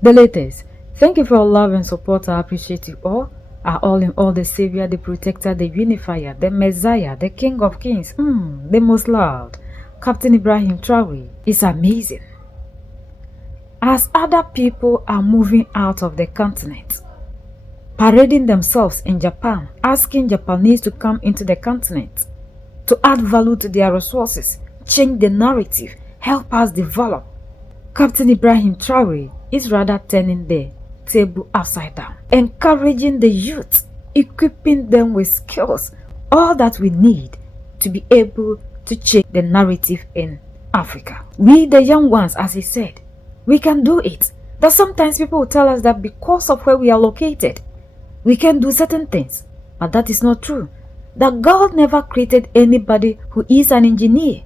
The latest. Thank you for your love and support. I appreciate you all. Are all in all, the Savior, the Protector, the Unifier, the Messiah, the King of Kings, the most loved. Captain Ibrahim Traore is amazing. As other people are moving out of the continent, parading themselves in Japan, asking Japanese to come into the continent, to add value to their resources, change the narrative, help us develop. Captain Ibrahim Traore is rather turning the table upside down, encouraging the youth, equipping them with skills, all that we need to be able to change the narrative in Africa. We, the young ones, as he said, we can do it. That sometimes people will tell us that because of where we are located, we can do certain things, but that is not true. That God never created anybody who is an engineer.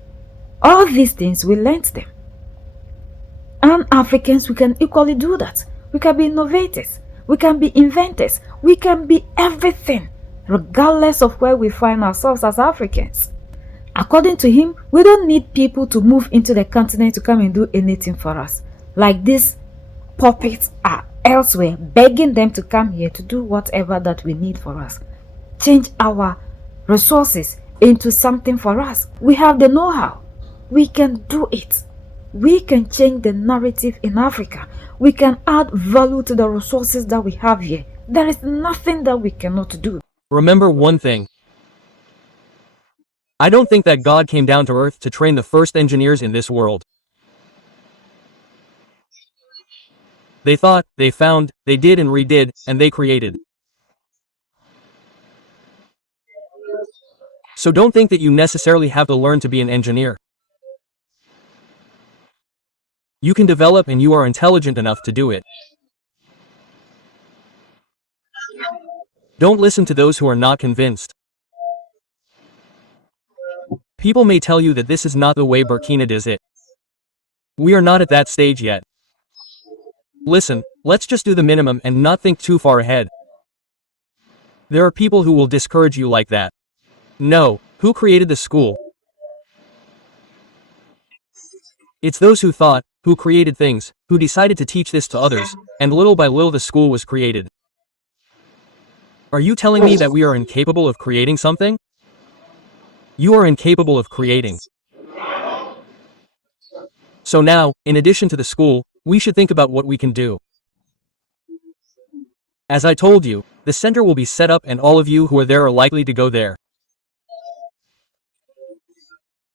All these things we learnt them. And Africans, we can equally do that. We can be innovators. We can be inventors. We can be everything, regardless of where we find ourselves as Africans. According to him, we don't need people to move into the continent to come and do anything for us. Like these puppets are elsewhere, begging them to come here to do whatever that we need for us. Change our resources into something for us. We have the know-how. We can do it. We can change the narrative in Africa. We can add value to the resources that we have here. There is nothing that we cannot do. Remember one thing. I don't think that God came down to earth to train the first engineers in this world. They thought, they found, they did and redid, and they created. So don't think that you necessarily have to learn to be an engineer. You can develop and you are intelligent enough to do it. Don't listen to those who are not convinced. People may tell you that this is not the way Burkina does it. We are not at that stage yet. Listen, let's just do the minimum and not think too far ahead. There are people who will discourage you like that. No, who created the school? It's those who thought, who created things, who decided to teach this to others, and little by little the school was created. Are you telling me that we are incapable of creating something? You are incapable of creating. So now, in addition to the school, we should think about what we can do. As I told you, the center will be set up and all of you who are there are likely to go there.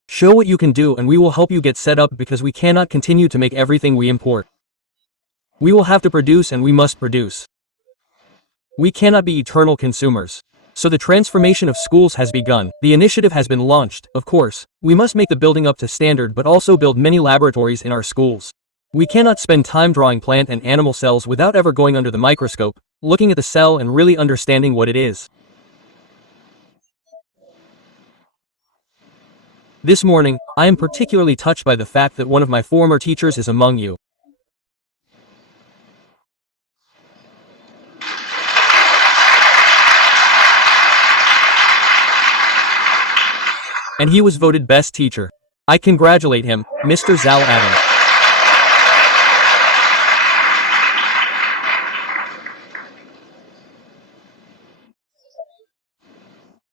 Show what you can do and we will help you get set up because we cannot continue to make everything we import. We will have to produce and we must produce. We cannot be eternal consumers. So the transformation of schools has begun. The initiative has been launched, of course. We must make the building up to standard but also build many laboratories in our schools. We cannot spend time drawing plant and animal cells without ever going under the microscope, looking at the cell and really understanding what it is. This morning, I am particularly touched by the fact that one of my former teachers is among you. And he was voted best teacher. I congratulate him, Mr. Zal Adam.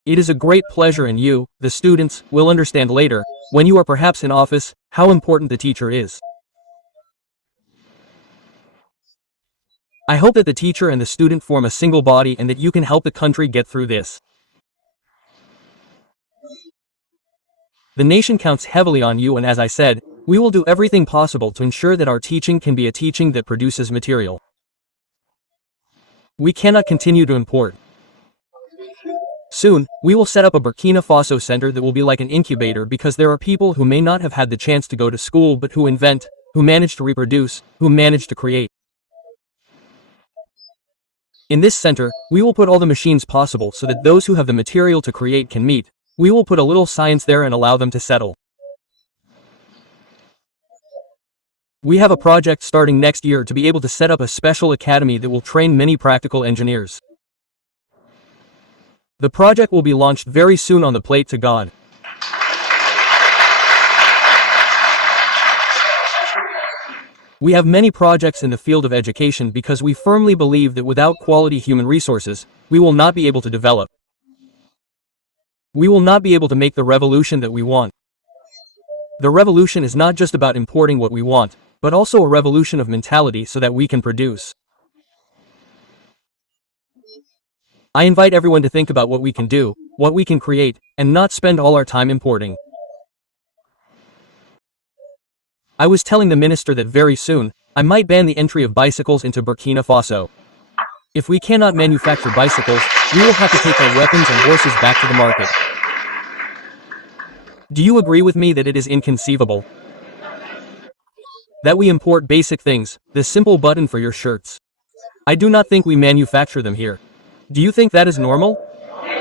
It is a great pleasure and you, the students, will understand later, when you are perhaps in office, how important the teacher is. I hope that the teacher and the student form a single body and that you can help the country get through this. The nation counts heavily on you and as I said, we will do everything possible to ensure that our teaching can be a teaching that produces material. We cannot continue to import. Soon, we will set up a Burkina Faso center that will be like an incubator because there are people who may not have had the chance to go to school but who invent, who manage to reproduce, who manage to create. In this center, we will put all the machines possible so that those who have the material to create can meet. We will put a little science there and allow them to settle. We have a project starting next year to be able to set up a special academy that will train many practical engineers. The project will be launched very soon on the plate to God. We have many projects in the field of education because we firmly believe that without quality human resources, we will not be able to develop. We will not be able to make the revolution that we want. The revolution is not just about importing what we want, but also a revolution of mentality so that we can produce. I invite everyone to think about what we can do, what we can create, and not spend all our time importing. I was telling the minister that very soon, I might ban the entry of bicycles into Burkina Faso. If we cannot manufacture bicycles, we will have to take our weapons and horses back to the market. Do you agree with me that it is inconceivable that we import basic things, the simple button for your shirts? I do not think we manufacture them here. Do you think that is normal?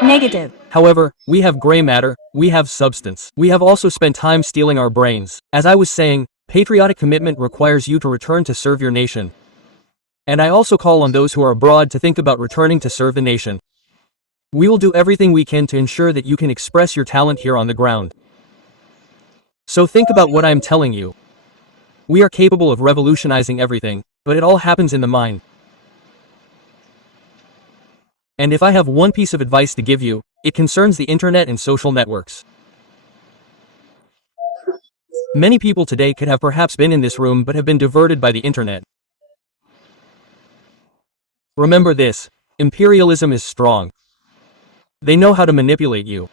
Negative. However, we have gray matter, we have substance. We have also spent time stealing our brains. As I was saying, patriotic commitment requires you to return to serve your nation. And I also call on those who are abroad to think about returning to serve the nation. We will do everything we can to ensure that you can express your talent here on the ground. So think about what I am telling you. We are capable of revolutionizing everything, but it all happens in the mind. And if I have one piece of advice to give you, it concerns the internet and social networks. Many people today could have perhaps been in this room but have been diverted by the internet. Remember this, imperialism is strong. They know how to manipulate you.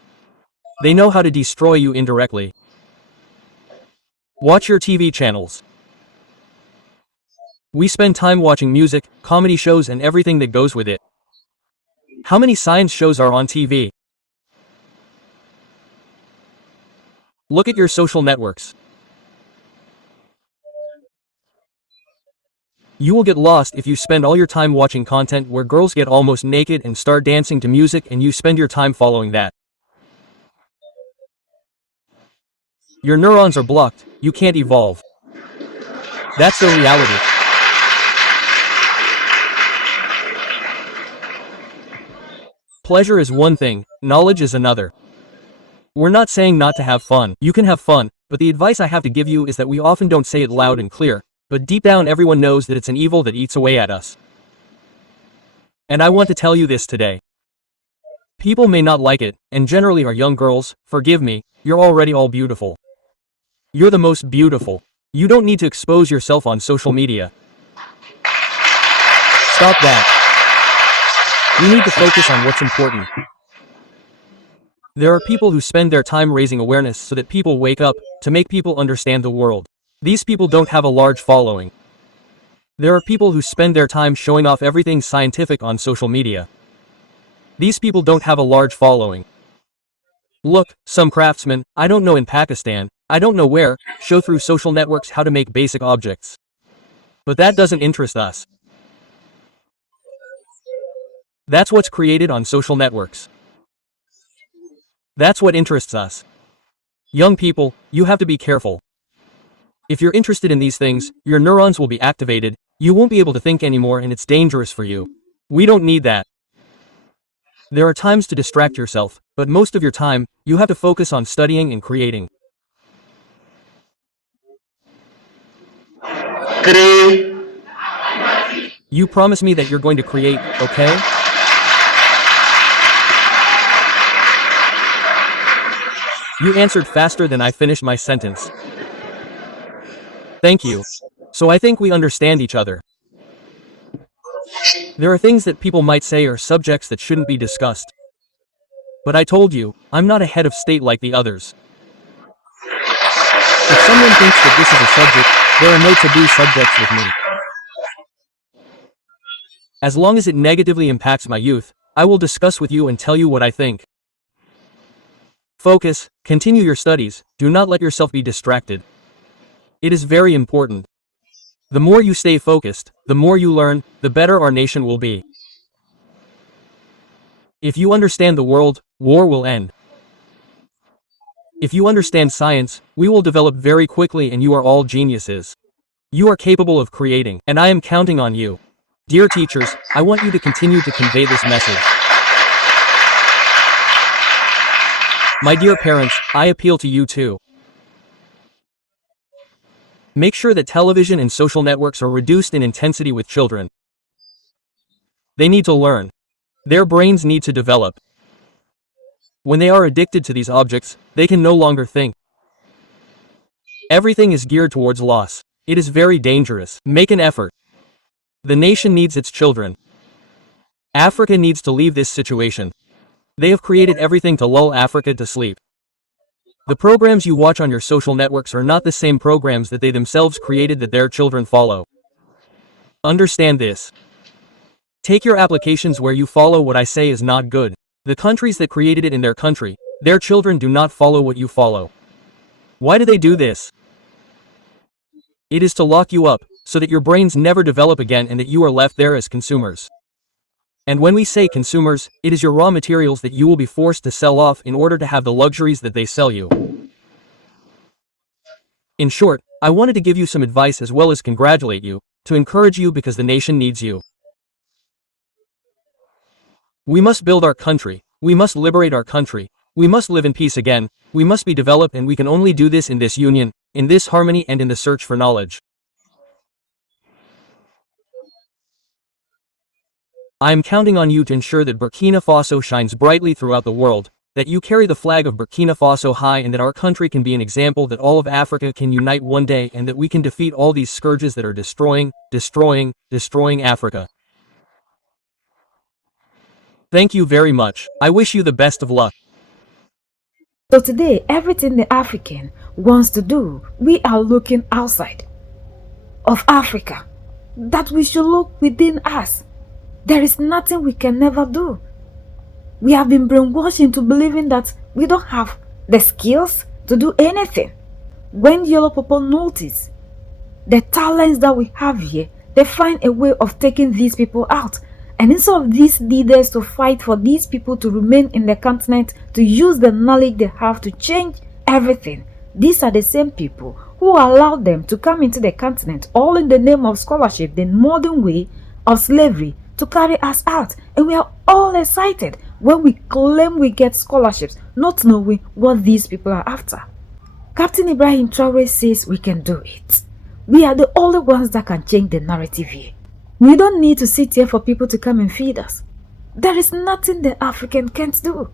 They know how to destroy you indirectly. Watch your TV channels. We spend time watching music, comedy shows and everything that goes with it. How many science shows are on TV? Look at your social networks. You will get lost if you spend all your time watching content where girls get almost naked and start dancing to music and you spend your time following that. Your neurons are blocked, you can't evolve. That's the reality. Pleasure is one thing, knowledge is another. We're not saying not to have fun. You can have fun, but the advice I have to give you is that we often don't say it loud and clear, but deep down everyone knows that it's an evil that eats away at us. And I want to tell you this today. People may not like it, and generally are young girls, forgive me, you're already all beautiful. You're the most beautiful. You don't need to expose yourself on social media. Stop that. We need to focus on what's important. There are people who spend their time raising awareness so that people wake up, to make people understand the world. These people don't have a large following. There are people who spend their time showing off everything scientific on social media. These people don't have a large following. Look, some craftsmen, I don't know in Pakistan, I don't know where, show through social networks how to make basic objects. But that doesn't interest us. That's what's created on social networks. That's what interests us. Young people, you have to be careful. If you're interested in these things, your neurons will be activated, you won't be able to think anymore and it's dangerous for you. We don't need that. There are times to distract yourself, but most of your time, you have to focus on studying and creating. You promise me that you're going to create, okay? You answered faster than I finished my sentence. Thank you. So I think we understand each other. There are things that people might say are subjects that shouldn't be discussed. But I told you, I'm not a head of state like the others. If someone thinks that this is a subject, there are no taboo subjects with me. As long as it negatively impacts my youth, I will discuss with you and tell you what I think. Focus, continue your studies, do not let yourself be distracted. It is very important. The more you stay focused, the more you learn, the better our nation will be. If you understand the world, war will end. If you understand science, we will develop very quickly and you are all geniuses. You are capable of creating, and I am counting on you. Dear teachers, I want you to continue to convey this message. My dear parents, I appeal to you too. Make sure that television and social networks are reduced in intensity with children. They need to learn. Their brains need to develop. When they are addicted to these objects, they can no longer think. Everything is geared towards loss. It is very dangerous. Make an effort. The nation needs its children. Africa needs to leave this situation. They have created everything to lull Africa to sleep. The programs you watch on your social networks are not the same programs that they themselves created that their children follow. Understand this. Take your applications where you follow what I say is not good. The countries that created it in their country, their children do not follow what you follow. Why do they do this? It is to lock you up, so that your brains never develop again and that you are left there as consumers. And when we say consumers, it is your raw materials that you will be forced to sell off in order to have the luxuries that they sell you. In short, I wanted to give you some advice as well as congratulate you, to encourage you because the nation needs you. We must build our country, we must liberate our country, we must live in peace again, we must be developed, and we can only do this in this union, in this harmony, and in the search for knowledge. I am counting on you to ensure that Burkina Faso shines brightly throughout the world, that you carry the flag of Burkina Faso high, and that our country can be an example that all of Africa can unite one day, and that we can defeat all these scourges that are destroying Africa. Thank you very much. I wish you the best of luck. So today, everything the African wants to do, we are looking outside of Africa, that we should look within us. There is nothing we can never do. We have been brainwashed into believing that we don't have the skills to do anything. When yellow people notice the talents that we have here, they find a way of taking these people out. And instead of these leaders to fight for these people to remain in the continent, to use the knowledge they have to change everything, these are the same people who allowed them to come into the continent, all in the name of scholarship, the modern way of slavery, to carry us out. And we are all excited when we claim we get scholarships, not knowing what these people are after. Captain Ibrahim Traore says we can do it. We are the only ones that can change the narrative here. We don't need to sit here for people to come and feed us. There is nothing the African can't do.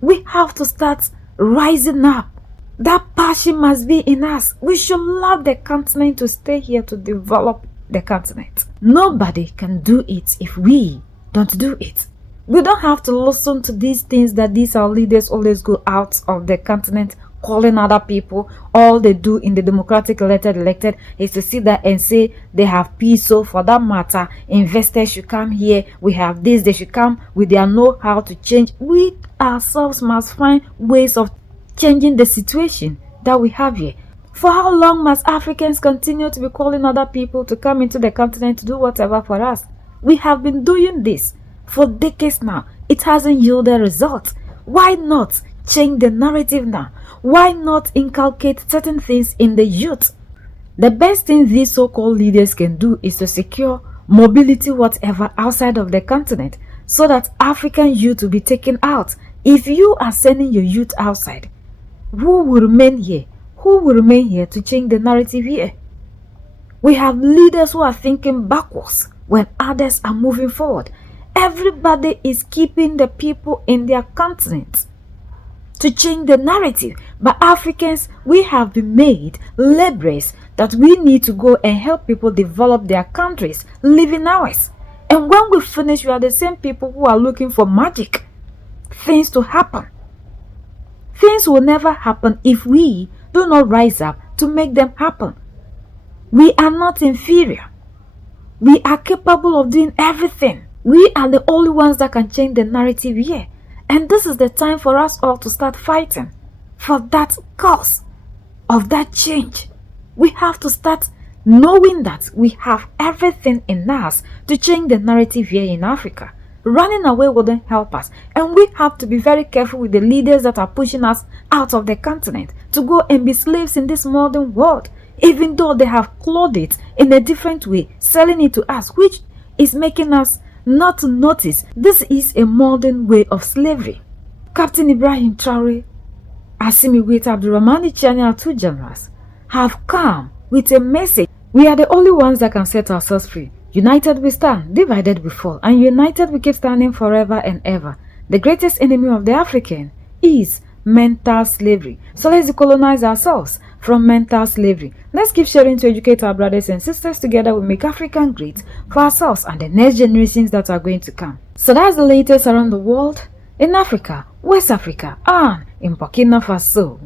We have to start rising up. That passion must be in us. We should love the continent to stay here to develop the continent. Nobody can do it if we don't do it. We don't have to listen to these things that these our leaders always go out of the continent calling other people. All they do in the democratic elected is to sit there and say they have peace. So for that matter, investors should come here. We have this, they should come with their know-how to change. We ourselves must find ways of changing the situation that we have here. For how long must Africans continue to be calling other people to come into the continent to do whatever for us? We have been doing this for decades now. It hasn't yielded results. Why not change the narrative now? Why not inculcate certain things in the youth? The best thing these so-called leaders can do is to secure mobility whatever outside of the continent, so that African youth will be taken out. If you are sending your youth outside, who will remain here? Who will remain here to change the narrative here? We have leaders who are thinking backwards when others are moving forward. Everybody is keeping the people in their continent to change the narrative. But Africans, we have been made laborers that we need to go and help people develop their countries, live in ours. And when we finish, we are the same people who are looking for magic, things to happen. Things will never happen if we do not rise up to make them happen. We are not inferior. We are capable of doing everything. We are the only ones that can change the narrative here. And this is the time for us all to start fighting for that cause of that change. We have to start knowing that we have everything in us to change the narrative here in Africa. Running away wouldn't help us. And we have to be very careful with the leaders that are pushing us out of the continent to go and be slaves in this modern world, even though they have clothed it in a different way, selling it to us, which is making us not to notice this is a modern way of slavery. Captain Ibrahim Traore, Asimi with Abdurrahmani Chani, our two generals, have come with a message. We are the only ones that can set ourselves free. United we stand, divided we fall, and united we keep standing forever and ever. The greatest enemy of the African is mental slavery. So let's decolonize ourselves from mental slavery. Let's keep sharing to educate our brothers and sisters. Together we make African great for ourselves and the next generations that are going to come. So that's the latest around the world, in Africa, West Africa, and in Burkina Faso.